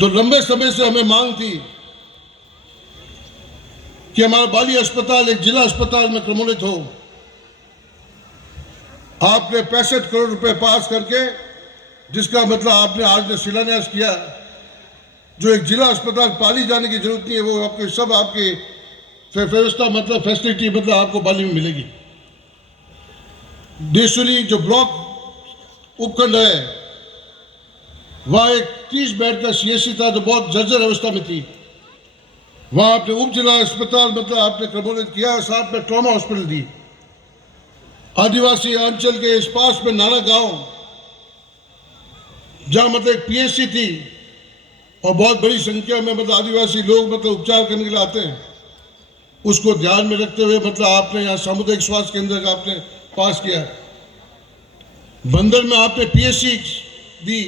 तो लंबे समय से हमें मांग थी कि हमारा बाली अस्पताल एक जिला अस्पताल में क्रमोन्नत हो। आपने 65 करोड़ रुपए पास करके, जिसका मतलब आपने आज ने शिलान्यास किया, जो एक जिला अस्पताल पाली जाने की जरूरत नहीं है, वो आपके सब आपकी व्यवस्था मतलब फैसिलिटी मतलब आपको बाली में मिलेगी। देशुली जो ब्लॉक उपखंड है, वहाँ एक 30 बेड का सीएससी था जो बहुत जर्जर अवस्था में थी। वहाँ आपने उप जिला अस्पताल मतलब आपने क्रमोन्नत किया, साथ में ट्रॉमा हॉस्पिटल दी। आदिवासी अंचल के इस पास में नाना गांव, जहाँ मतलब एक पीएचसी थी और बहुत बड़ी संख्या में मतलब आदिवासी लोग मतलब उपचार करने के लिए आते हैं, उसको ध्यान में रखते हुए मतलब आपने यहाँ सामुदायिक स्वास्थ्य केंद्र का आपने पास किया। बंदर में आपने पीएचसी दी।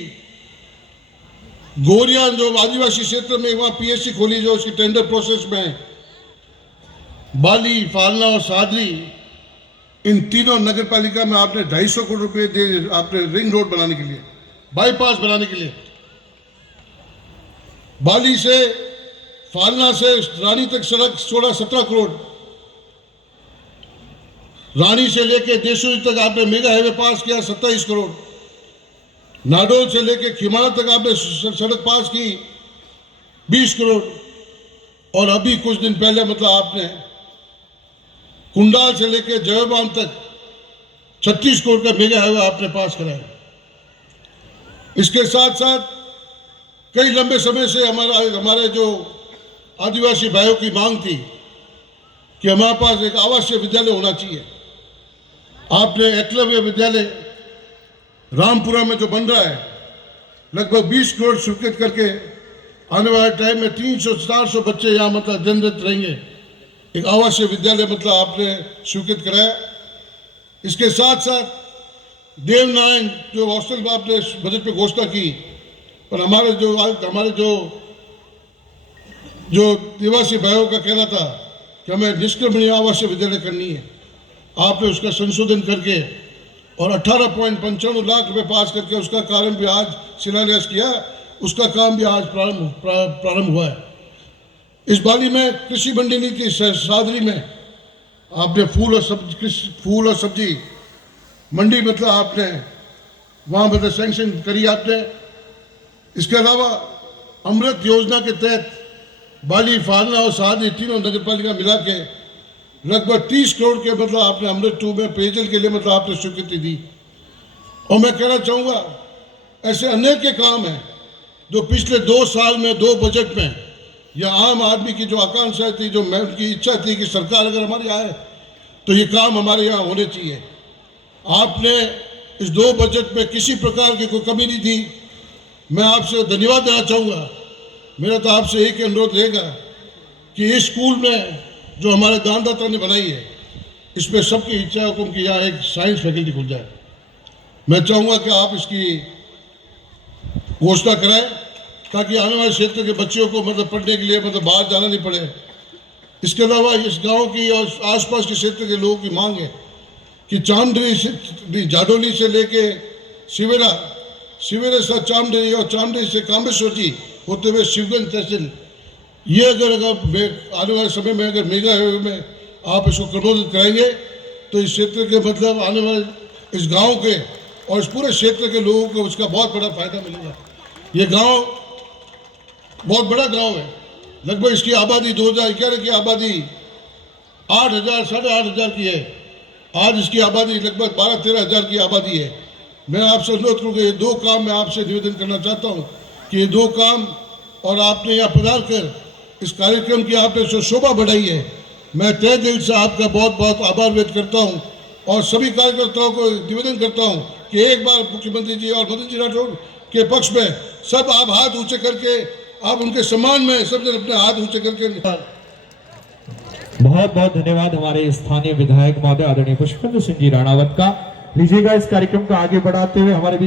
गोरिया जो आदिवासी क्षेत्र में वहाँ पीएचसी खोली, जो उसकी टेंडर प्रोसेस में है। बाली, फालना और सादरी, इन तीनों नगर पालिका में आपने 250 करोड़ रुपए दे आपने रिंग रोड बनाने के लिए, बाईपास बनाने के लिए। बाली से फालना से रानी तक सड़क 16-17 करोड़, रानी से लेके देशोई तक आपने मेगा हाईवे पास किया 27 करोड़, नाडोल से लेके खिमाला तक आपने सड़क पास की 20 करोड़, और अभी कुछ दिन पहले मतलब आपने कुंडाल से लेके जयबान तक 36 करोड़ का मेगा हाईवे आपने पास कराया। इसके साथ साथ कई लंबे समय से हमारे जो आदिवासी भाइयों की मांग थी कि हमारे पास एक आवासीय विद्यालय होना चाहिए। आपने एकलव्य विद्यालय रामपुरा में जो बन रहा है, लगभग 20 करोड़ स्वीकृत करके आने वाले टाइम में 300-400 बच्चे यहाँ मतलब अध्ययनरत रहेंगे। एक आवासीय विद्यालय मतलब आपने स्वीकृत कराया। इसके साथ साथ देवनारायण जो हॉस्टल आपने बजट में घोषणा की, पर हमारे जो निवासी भाइयों का कहना था कि हमें निष्क्रमणीय आवासीय विद्यालय करनी है, आपने उसका संशोधन करके और 18.95 लाख रुपए पास करके उसका कार्य भी आज शिलान्यास किया। उसका काम भी आज प्रारंभ हुआ है। इस बाली में कृषि मंडी नीति सादरी में आपने फूल और सब्जी मंडी मतलब आपने वहाँ मतलब सैंक्शन करी आपने। इसके अलावा अमृत योजना के तहत बाली, फालना और सादरी तीनों नगर पालिका मिला के लगभग 30 करोड़ के मतलब आपने अमृत 2 में पेयजल के लिए मतलब आपने स्वीकृति दी। और मैं कहना चाहूँगा, ऐसे अनेक के काम हैं जो पिछले 2 साल में 2 बजट में, या आम आदमी की जो आकांक्षा थी, जो मैं उनकी इच्छा थी कि सरकार अगर हमारी आए तो ये काम हमारे यहाँ होने चाहिए। आपने इस 2 बजट में किसी प्रकार की कोई कमी नहीं थी। मैं आपसे धन्यवाद देना चाहूँगा। मेरा तो आपसे एक अनुरोध रहेगा कि इस स्कूल में जो हमारे दानदाता ने बनाई है, इसमें सबकी इच्छा है कि यहाँ एक साइंस फैकल्टी खुल जाए। मैं चाहूँगा कि आप इसकी घोषणा कराएं ताकि आने वाले क्षेत्र के बच्चों को मतलब पढ़ने के लिए मतलब बाहर जाना नहीं पड़े। इसके अलावा इस गांव की और आसपास के क्षेत्र के लोगों की मांग है कि चामडरी से जाडोली से लेके शिवेरा से चामडरी और चामडरी से कामेश्वर जी होते हुए शिवगंज तहसील, ये अगर आने वाले समय में अगर मेगा हाईवे में आप इसको क्रमोन्नत कराएंगे तो इस क्षेत्र के मतलब आने वाले इस गांव के और इस पूरे क्षेत्र के लोगों को उसका बहुत बड़ा फायदा मिलेगा। ये गांव बहुत बड़ा गांव है। लगभग इसकी आबादी 2011 की आबादी 8,000 साढ़े 8,000 की है। आज इसकी आबादी लगभग 12-13 हज़ार की आबादी है। मैं आपसे अनुरोध करूँगा, ये 2 काम मैं आपसे निवेदन करना चाहता हूँ कि ये 2 काम, और आपने यहाँ पधार कर इस कार्यक्रम की आपने जो शोभा बढ़ाई है, मैं तहे दिल से आपका बहुत बहुत आभार व्यक्त करता हूँ। और सभी कार्यकर्ताओं को निवेदन करता हूँ कि एक बार मुख्यमंत्री जी और मदन जी राठौड़ के पक्ष में सब आप हाथ ऊंचे करके, आप उनके सम्मान में सब जन अपने हाथ ऊंचे करके। बहुत बहुत धन्यवाद हमारे स्थानीय विधायक महोदय आदरणीय पुष्पेंद्र सिंह जी राणावत का। लीजिएगा इस कार्यक्रम को आगे बढ़ाते हुए हमारे